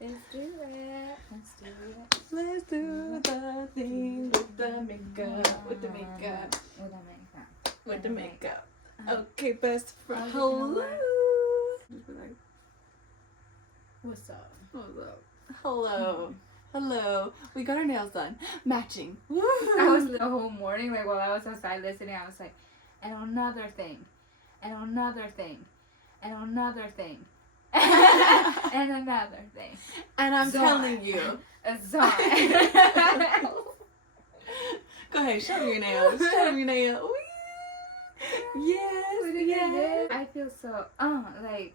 Let's do it. Let's do it. Let's do the thing with the makeup. With the makeup. With the makeup. With the makeup. Okay, best friend. Hello. What's up? What's up? Hello. Hello. We got our nails done. Matching. Woo! I was the whole morning, like while I was outside listening, I was like, and another thing, and another thing, and another thing, and another thing. And I'm Zorn. telling you. A Zorn. Go ahead, show me your nails. Show me your nails. Yes, yes. I feel so, like,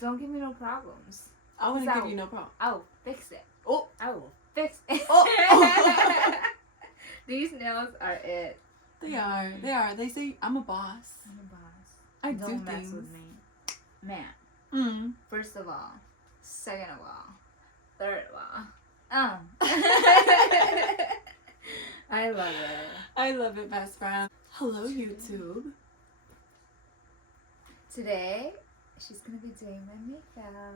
don't give me no problems. I want to give you no problem. I'll fix it. Oh. I will fix it. Oh. These nails are it. They are. They are. They say I'm a boss. I'm a boss. I Don't do mess things. with me. Man, Mm. first of all, second of all, third of all. I love it. I love it, best friend. Hello, YouTube. Today, she's gonna be doing my makeup.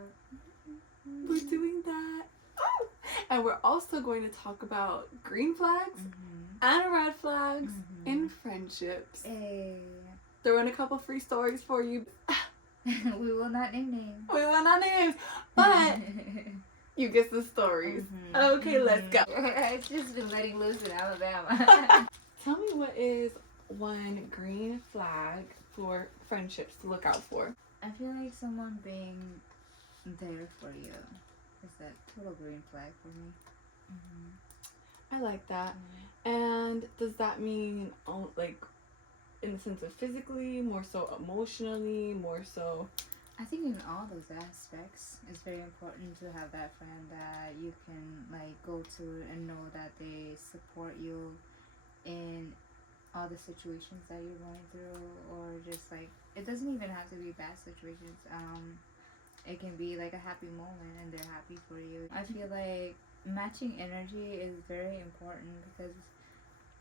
We're doing that. Oh. And we're also going to talk about green flags and red flags in friendships. Hey. Throw in a couple free stories for you. We will not name names. We want our names, but you get the stories. Okay, let's go. I've just been letting loose in Alabama. Tell me, what is one green flag for friendships to look out for? I feel like someone being there for you is a total green flag for me. I like that. And does that mean, like, in the sense of physically, more so emotionally, more so? I think in all those aspects, it's very important to have that friend that you can like go to and know that they support you in all the situations that you're going through, or just like, it doesn't even have to be bad situations. It can be like a happy moment and they're happy for you. I feel like matching energy is very important, because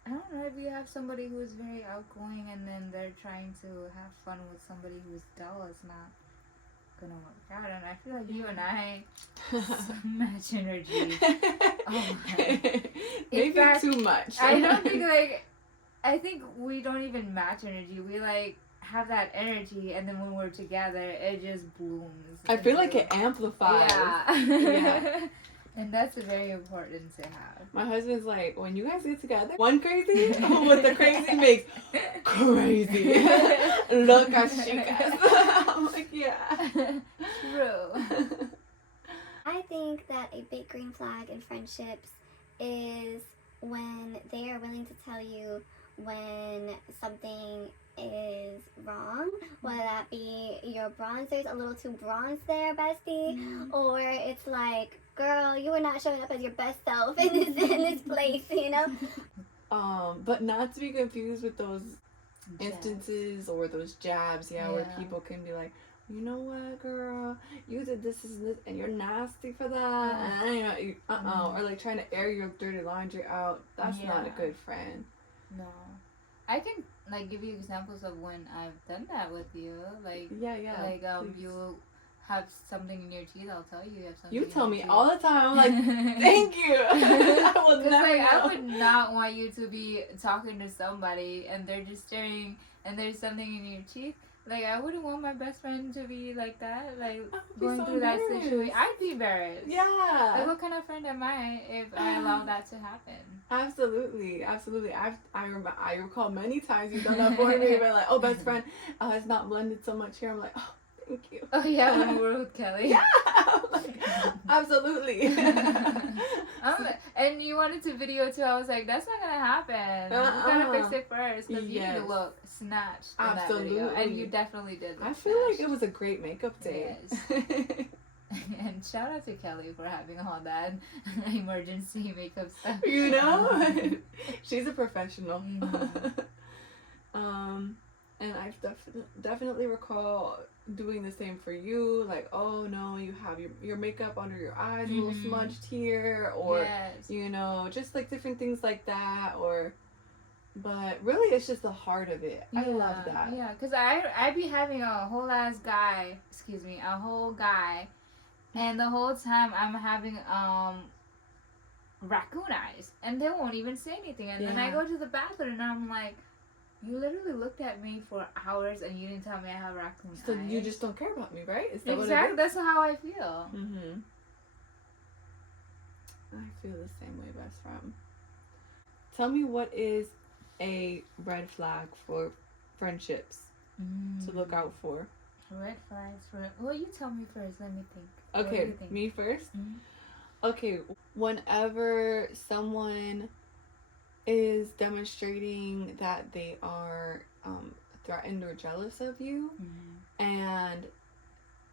I don't know, if you have somebody who is very outgoing and then they're trying to have fun with somebody who's dull, it's not gonna work out. And I feel like you and I match energy. Oh my. Maybe fact, too much. I don't think like, I think we don't even match energy. We like have that energy, and then when we're together, it just blooms. I feel like it amplifies. Yeah. Yeah. And that's very important to have. My husband's like, when you guys get together, one crazy, what the crazy makes crazy. Look at she guys. I'm like, yeah. True. I think that a big green flag in friendships is when they are willing to tell you when something is wrong, whether that be your bronzer's a little too bronzed there, bestie, or it's like, girl, you are not showing up as your best self in this place, you know? But not to be confused with those instances or those jabs, where people can be like, you know what, girl, you did this and this, and you're nasty for that, and or like trying to air your dirty laundry out. That's not a good friend. No. I can like give you examples of when I've done that with you. Like, like please. you have something in your teeth, I'll tell you have something. You in tell your me teeth. all the time. I'm like, thank you. I will never like, know. I would not want you to be talking to somebody and they're just staring and there's something in your teeth. Like, I wouldn't want my best friend to be like that. Like, going through that situation. I'd be embarrassed. Yeah. Like, what kind of friend am I if I allow that to happen? Absolutely. I recall many times you've done that for me. You're like, oh, best friend, it's not blended so much here. I'm like, oh, thank you. Oh, yeah, when we were with Kelly. Yeah. Like, absolutely. And you wanted to video too. I was like, that's not gonna happen. You gotta fix it first, because you need to look snatched in that video. And you definitely did look I feel like it was a great makeup day. Yes. And shout out to Kelly for having all that emergency makeup stuff. You know? She's a professional. And I definitely recall doing the same for you. Like, oh no, you have your makeup under your eyes a little smudged here, or you know, just like different things like that. But really, it's just the heart of it. I love that. Yeah, because I be having a whole guy and the whole time I'm having raccoon eyes, and they won't even say anything. And then I go to the bathroom, and I'm like, you literally looked at me for hours, and you didn't tell me I have raccoon eyes. So you just don't care about me, right? Is that exactly. What it is? That's how I feel. Mm-hmm. I feel the same way, best friend. Tell me, what is a red flag for friendships to look out for? Red flags for... Well, you tell me first. Let me think. Okay, me first? Okay, whenever someone is demonstrating that they are threatened or jealous of you, and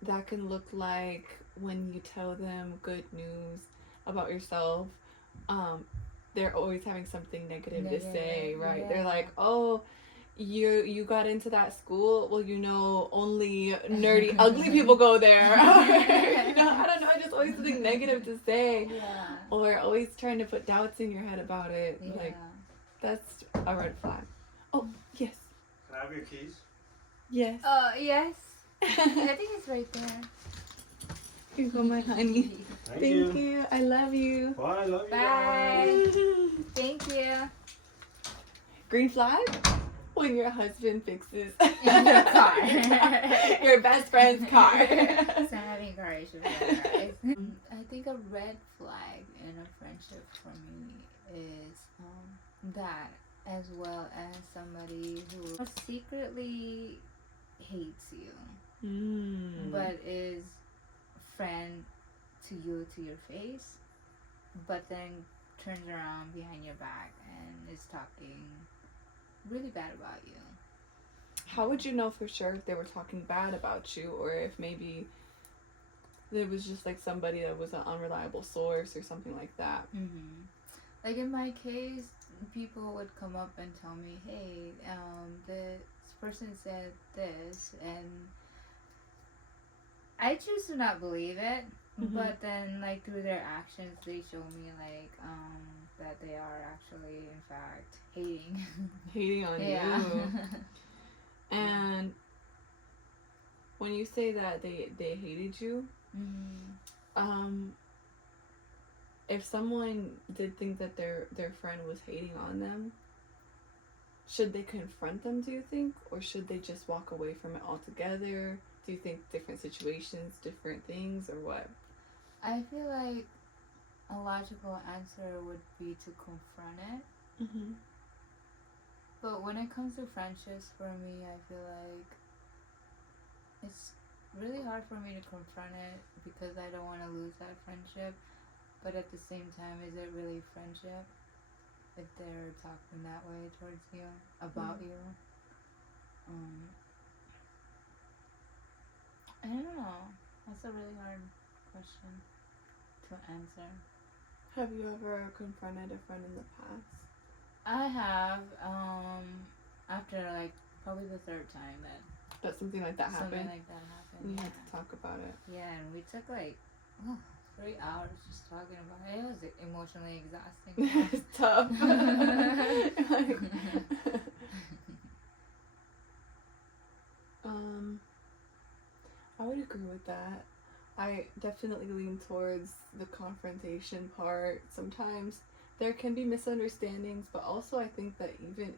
that can look like when you tell them good news about yourself, they're always having something negative to say, right? Yeah. They're like, oh, you got into that school? Well, only nerdy, ugly people go there. I don't know, just always something negative to say. Yeah. Or always trying to put doubts in your head about it. Yeah. Like, that's a red flag. Oh, yes. Can I have your keys? Yes. Yes. I think it's right there. Here you go, my honey. Thank you. I love you. Bye, I love you. Bye. Thank you. Green flag? When your husband fixes your car. Your best friend's car. So having car issues, right? I think a red flag in a friendship for me is that, as well as somebody who secretly hates you, but is friend to you to your face, but then turns around behind your back and is talking really bad about you. How would you know for sure if they were talking bad about you, or if maybe there was just like somebody that was an unreliable source or something like that? Like in my case, people would come up and tell me, hey, this person said this, and I choose to not believe it, but then like through their actions they show me like that they are actually in fact hating on you. And when you say that they hated you, if someone did think that their friend was hating on them, should they confront them, do you think, or should they just walk away from it altogether? Do you think different situations, different things, or what? I feel like a logical answer would be to confront it. But when it comes to friendships, for me, I feel like it's really hard for me to confront it because I don't want to lose that friendship. But at the same time, is it really friendship if they're talking that way towards you, about you? I don't know. That's a really hard question to answer. Have you ever confronted a friend in the past? I have, after like probably the third time that something like that happened. Something like that happened. We had to talk about it. Yeah, and we took like 3 hours just talking about it. It was emotionally exhausting. It's tough. I would agree with that. I definitely lean towards the confrontation part. Sometimes there can be misunderstandings, but also I think that even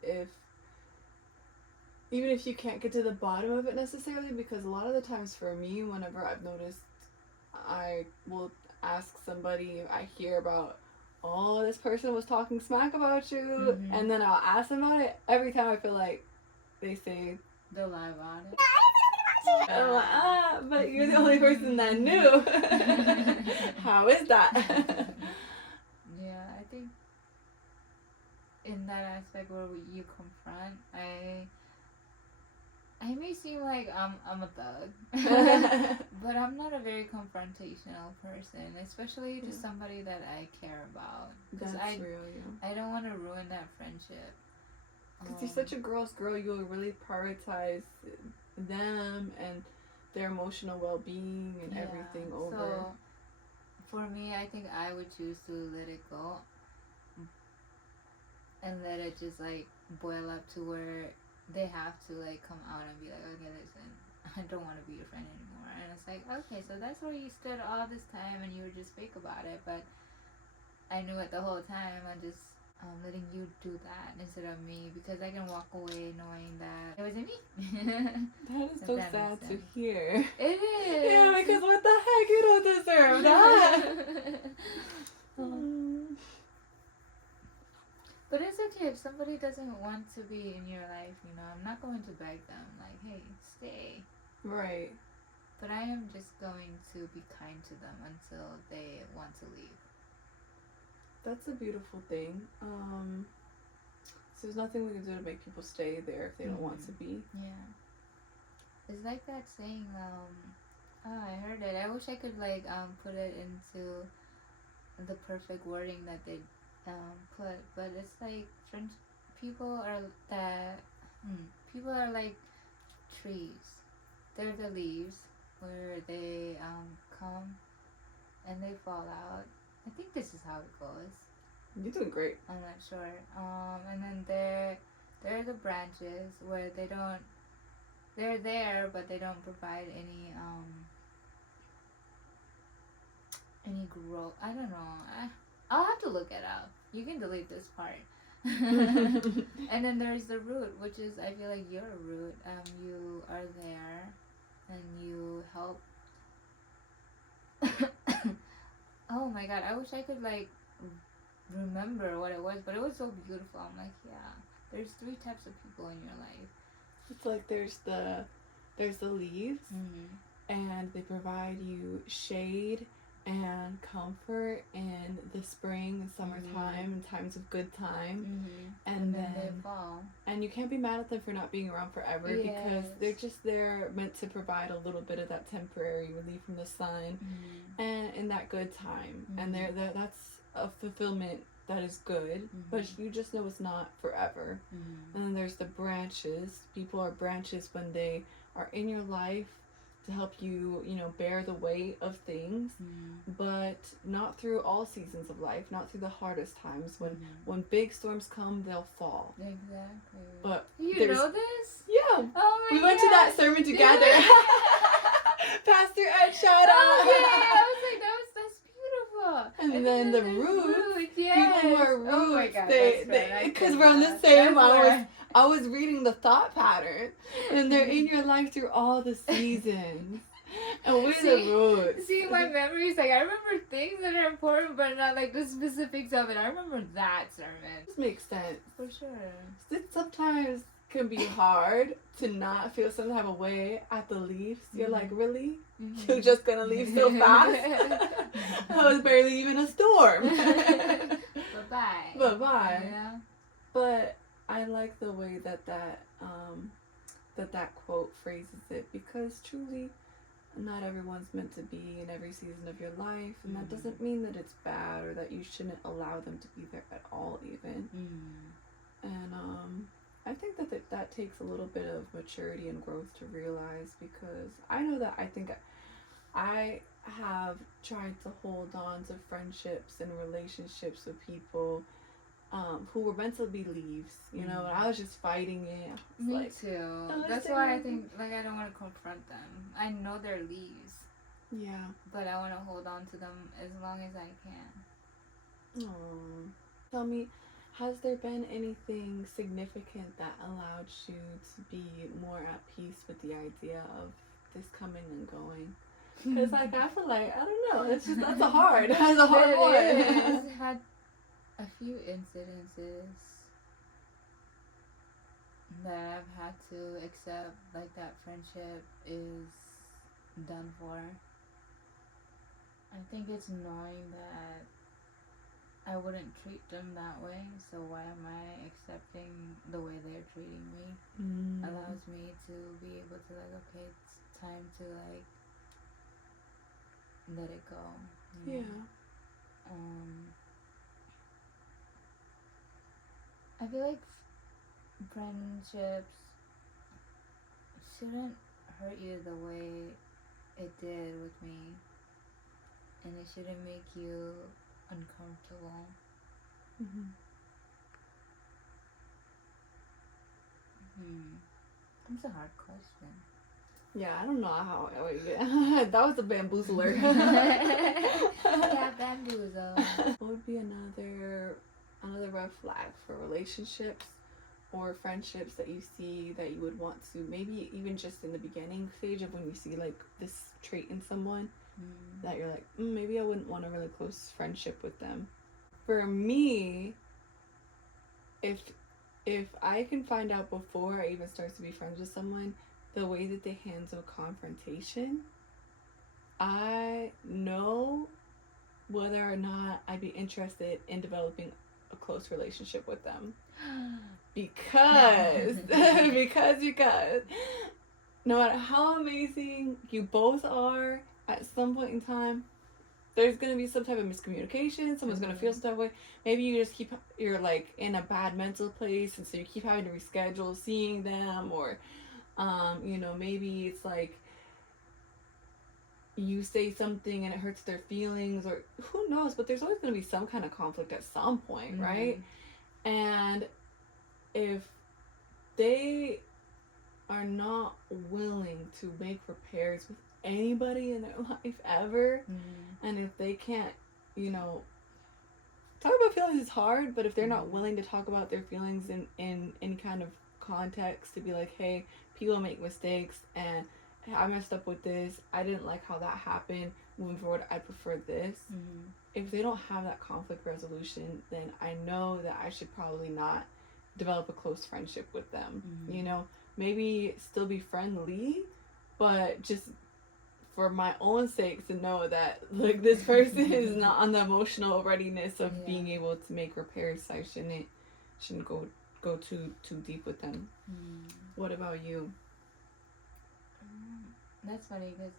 if you can't get to the bottom of it necessarily, because a lot of the times for me, whenever I've noticed, I will ask somebody, I hear about, oh, this person was talking smack about you, and then I'll ask them about it. Every time I feel like they say, they'll lie about it. I'm like, but you're the only person that knew. How is that? Yeah, I think in that aspect where you confront, I may seem like I'm a thug, but I'm not a very confrontational person, especially to somebody that I care about. That's real, yeah. I don't want to ruin that friendship. Because you're such a girl's girl, you'll really prioritize them and their emotional well-being and everything over. So, for me, I think I would choose to let it go and let it just like boil up to where they have to like come out and be like, okay, listen, I don't want to be your friend anymore. And it's like, okay, so that's where you stood all this time and you were just fake about it. But I knew it the whole time. I'm just letting you do that instead of me, because I can walk away knowing that it wasn't me. That is If so that sad makes to sense. hear. It is. Yeah, because what the heck? You don't deserve that. But it's okay if somebody doesn't want to be in your life, you know. I'm not going to beg them, like, hey, stay. Right. But I am just going to be kind to them until they want to leave. That's a beautiful thing. So there's nothing we can do to make people stay there if they don't want to be. Yeah. It's like that saying, I heard it. I wish I could, like, put it into the perfect wording that they put, but it's like people are like trees. They're the leaves where they come and they fall out. I think this is how it goes. You're doing great. I'm not sure. And then they're the branches where they're there, but they don't provide any growth. I don't know. I'll have to look it up. You can delete this part. And then there's the root, which is, I feel like you're a root. You are there and you help. Oh my god, I wish I could, like, remember what it was, but it was so beautiful. I'm like, yeah, there's 3 types of people in your life. It's like there's the leaves, and they provide you shade and comfort in the spring and summertime and times of good time. And then they fall. And you can't be mad at them for not being around forever, because they're just there meant to provide a little bit of that temporary relief from the sun and in that good time. And that's a fulfillment that is good, but you just know it's not forever. And then there's the branches. People are branches when they are in your life to help you, bear the weight of things, but not through all seasons of life, not through the hardest times. When big storms come, they'll fall. Exactly. But you know this? Yeah. Oh my We went to that sermon together. Pastor Ed, shout out. Okay, I was like, that's beautiful. And then the there's roots, yes. people who are roots, Oh my God, because we're on the same. I was reading the thought pattern, and they're in your life through all the seasons. And we're the roots. See, my memories, like, I remember things that are important, but not, like, the specifics of it. I remember that sermon. This makes sense. For sure. It sometimes can be hard to not feel some type of way at the leaves. You're like, really? You're just gonna leave so fast? I was barely even a storm. Bye-bye. Bye-bye. Yeah. But I like the way that quote phrases it, because truly not everyone's meant to be in every season of your life, and that doesn't mean that it's bad or that you shouldn't allow them to be there at all, even. And I think that takes a little bit of maturity and growth to realize, because I know that I have tried to hold on to friendships and relationships with people who were meant to be leaves, and I was just fighting it. Me too. That's why I think, like, I don't want to confront them. I know they're leaves. Yeah. But I want to hold on to them as long as I can. Aww. Tell me, has there been anything significant that allowed you to be more at peace with the idea of this coming and going? Because, like, I feel like, I don't know, that's a hard one. I've had a few incidences that I've had to accept, like, that friendship is done for. I think it's knowing that I wouldn't treat them that way, so why am I accepting the way they're treating me? Allows me to be able to, like, okay, it's time to, like, let it go. Yeah. I feel like friendships shouldn't hurt you the way it did with me, and it shouldn't make you uncomfortable. It's a hard question. Yeah, I don't know how. That was a bamboozler. Yeah, bamboozle. What would be another red flag for relationships or friendships that you see that you would want to, maybe even just in the beginning stage of when you see like this trait in someone that you're like, maybe I wouldn't want a really close friendship with them. For me, if I can find out before I even start to be friends with someone, the way that they handle confrontation, I know whether or not I'd be interested in developing a close relationship with them. Because no matter how amazing you both are, at some point in time, there's going to be some type of miscommunication. Someone's going to feel some type of way. Maybe you're like in a bad mental place, and so you keep having to reschedule seeing them, or, maybe it's like you say something and it hurts their feelings, or who knows, but there's always going to be some kind of conflict at some point, right? And if they are not willing to make repairs with anybody in their life ever, and if they can't, talk about feelings is hard, but if they're not willing to talk about their feelings in any kind of context, to be like, hey, people make mistakes, and I messed up with this, I didn't like how that happened, moving forward I prefer this. If they don't have that conflict resolution, then I know that I should probably not develop a close friendship with them. Maybe still be friendly, but just for my own sake to know that like this person is not on the emotional readiness of being able to make repairs, so I shouldn't go too deep with them. What about you? That's funny because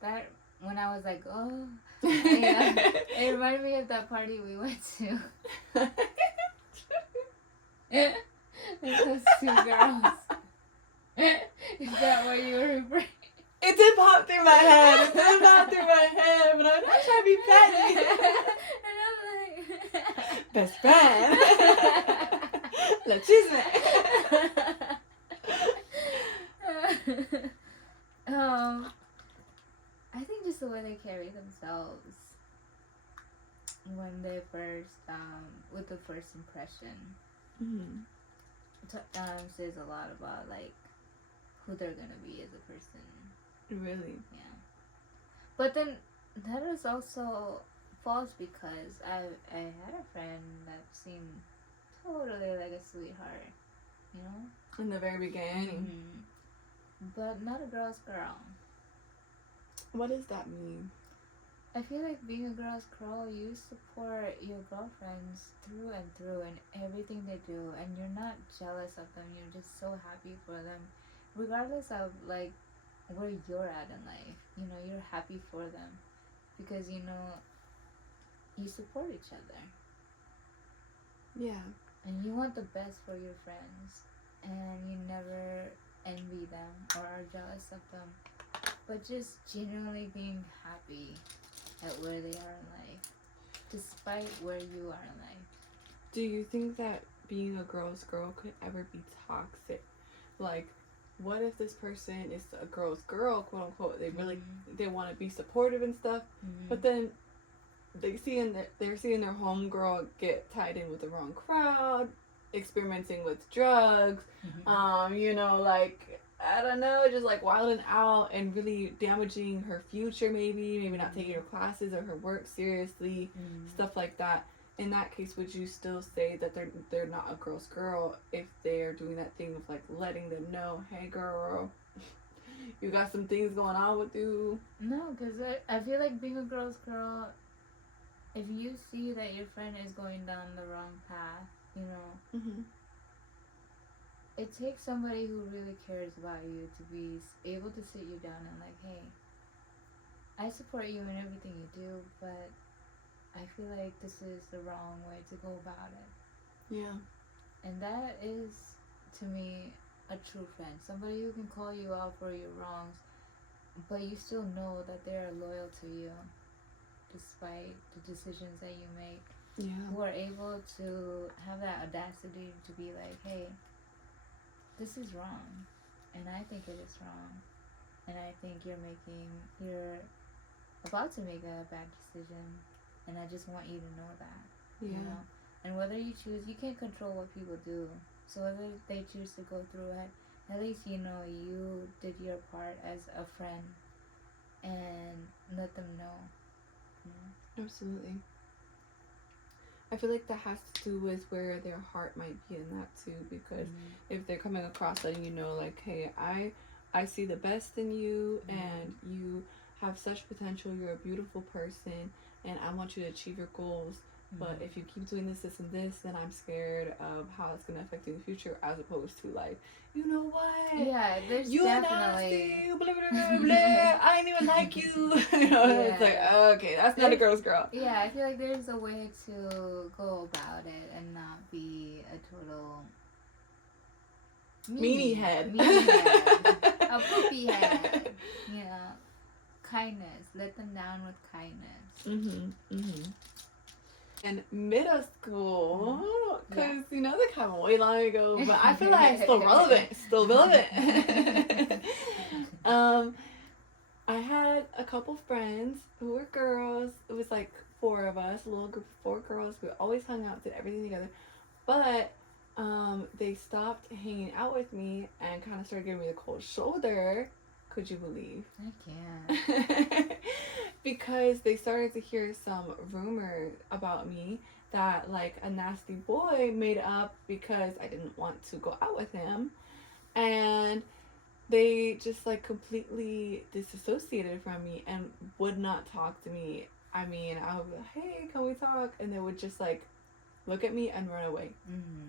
that when I was like, oh, it reminded me of that party we went to. It was two girls. Is that what you were referring? It did pop through my head. But I'm not trying to be petty. And I'm like, best friend. Let's choose it. I think just the way they carry themselves when they first, with the first impression, says a lot about like who they're gonna be as a person. Really? Yeah. But then that is also false because I had a friend that seemed totally like a sweetheart, in the very beginning. But not a girl's girl. What does that mean? I feel like being a girl's girl, you support your girlfriends through and through in everything they do, and you're not jealous of them. You're just so happy for them, regardless of like where you're at in life. You're happy for them because you support each other. Yeah. And you want the best for your friends, and you never envy them or are jealous of them, but just genuinely being happy at where they are in life, despite where you are in life. Do you think that being a girl's girl could ever be toxic? Like, what if this person is a girl's girl, quote unquote? They really they want to be supportive and stuff, but then they're seeing their homegirl get tied in with the wrong crowd, experimenting with drugs, like, I don't know, just like wilding out and really damaging her future, maybe not taking her classes or her work seriously, stuff like that. In that case, would you still say that they're not a girl's girl if they're doing that thing of like letting them know, hey girl, you got some things going on with you? No, because I feel like being a girl's girl, if you see that your friend is going down the wrong path, it takes somebody who really cares about you to be able to sit you down and like, hey, I support you in everything you do, but I feel like this is the wrong way to go about it. Yeah. And that is, to me, a true friend. Somebody who can call you out for your wrongs, but you still know that they are loyal to you despite the decisions that you make. Yeah. Who are able to have that audacity to be like, hey, this is wrong, and I think it is wrong, and I think you're about to make a bad decision, and I just want you to know that. Yeah. You know? And whether you choose, you can't control what people do. So whether they choose to go through it, at least you know you did your part as a friend, and let them know. You know? Absolutely. I feel like that has to do with where their heart might be in that too, because if they're coming across letting you know, like, hey, I see the best in you, and you have such potential, you're a beautiful person, and I want you to achieve your goals, but if you keep doing this, this, and this, then I'm scared of how it's going to affect you in the future, as opposed to, like, you know what? Yeah, there's You definitely... nasty, blah, blah, blah, blah, I ain't even like you. You know, it's like, okay, that's not a girl's girl. Yeah, I feel like there's a way to go about it and not be a total... Meanie head. A poopy head. You know, kindness. Let them down with kindness. And middle school, because you know they kind of way long ago, but I feel like it's still relevant. I had a couple friends who were girls. It was like 4 of us, a little group of 4 girls. We always hung out, did everything together. But they stopped hanging out with me and kind of started giving me the cold shoulder. Could you believe? I can't. Because they started to hear some rumors about me that, like, a nasty boy made up because I didn't want to go out with him. And they just, like, completely disassociated from me and would not talk to me. I mean, I would be like, hey, can we talk? And they would just, like, look at me and run away.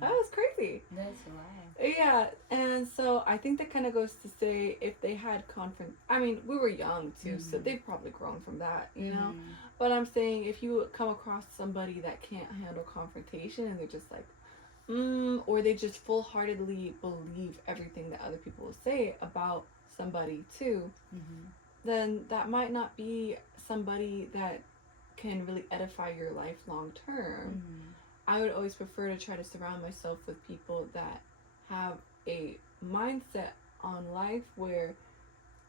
That was crazy. That's why. Yeah, and so I think that kind of goes to say if they had I mean, we were young too, so they've probably grown from that, you know? But I'm saying if you come across somebody that can't handle confrontation and they're just like, or they just full-heartedly believe everything that other people will say about somebody too, then that might not be somebody that can really edify your life long term. I would always prefer to try to surround myself with people that have a mindset on life where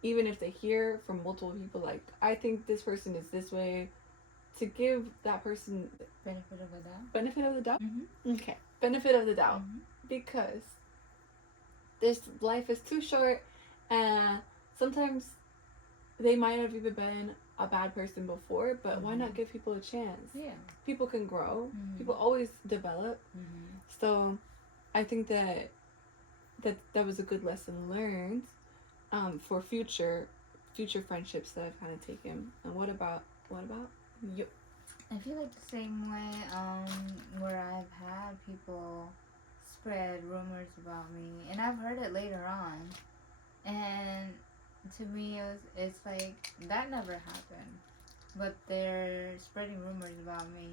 even if they hear from multiple people, like, I think this person is this way, to give that person benefit of the doubt. Benefit of the doubt? Okay. Benefit of the doubt. Because this life is too short, and sometimes they might have even been a bad person before, but why not give people a chance? Yeah. People can grow. People always develop. So I think that was a good lesson learned for future friendships that I've kind of taken. And what about you? I feel like the same way where I've had people spread rumors about me, and I've heard it later on, and to me it's like that never happened, but they're spreading rumors about me.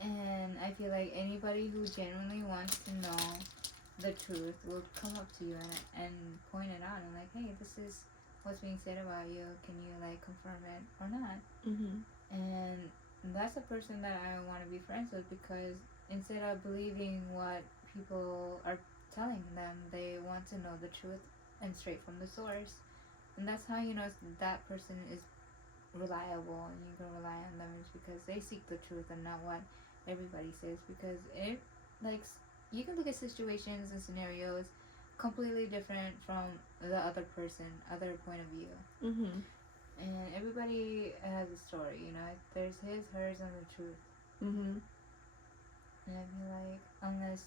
And I feel like anybody who genuinely wants to know the truth will come up to you and point it out and like, hey, this is what's being said about you, can you like confirm it or not? And that's a person that I want to be friends with, because instead of believing what people are telling them, they want to know the truth and straight from the source. And that's how you know that person is reliable and you can rely on them, is because they seek the truth and not what everybody says. Because it, like, you can look at situations and scenarios completely different from the other person, other point of view. And everybody has a story, you know. There's his, hers, and the truth. And I feel like unless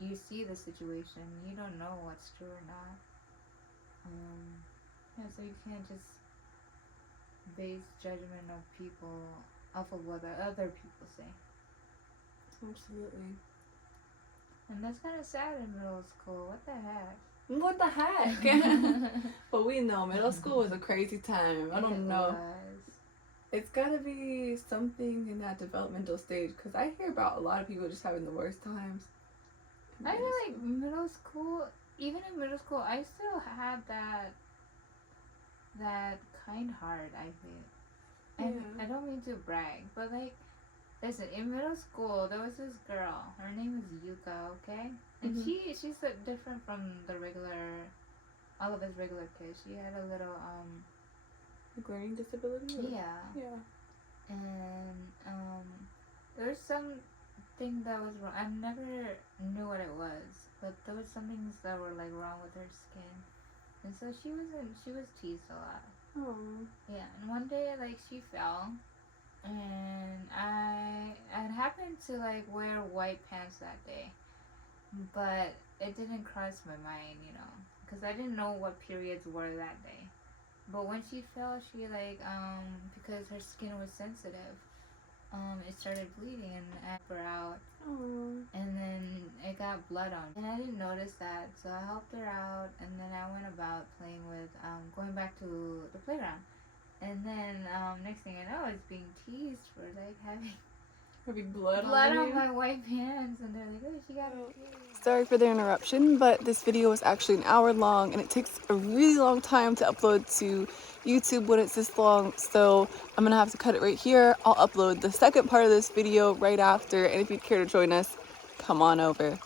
you see the situation, you don't know what's true or not. Yeah, so you can't just base judgment of people off of what the other people say. Absolutely. And that's kind of sad in middle school. What the heck? What the heck? But we know middle school was a crazy time. I don't know. It's gotta be something in that developmental stage, because I hear about a lot of people just having the worst times. I feel like middle school, even in middle school, I still had that kind heart, I feel. And I don't mean to brag, but like, listen, in middle school, there was this girl. Her name was Yuka, okay? And she's different from the regular all of us regular kids. She had a little Like learning disability? Or? yeah. Yeah. And there's something that was wrong. I never knew what it was, but there was some things that were like wrong with her skin, and so she was teased a lot. Oh. Yeah, and one day like she fell, and I had happened to like wear white pants that day, but it didn't cross my mind, because I didn't know what periods were that day. But when she fell, she like because her skin was sensitive, it started bleeding and I helped her out, Oh. and then it got blood on, and I didn't notice that, so I helped her out, and then I went about playing with going back to the playground, and then next thing I know, it's being teased for like having Having blood blood on you? my white pants, and they're like, oh, she got it. Sorry for the interruption, but this video is actually an hour long and it takes a really long time to upload to YouTube when it's this long, so I'm gonna have to cut it right here. I'll upload the second part of this video right after, and if you'd care to join us, come on over.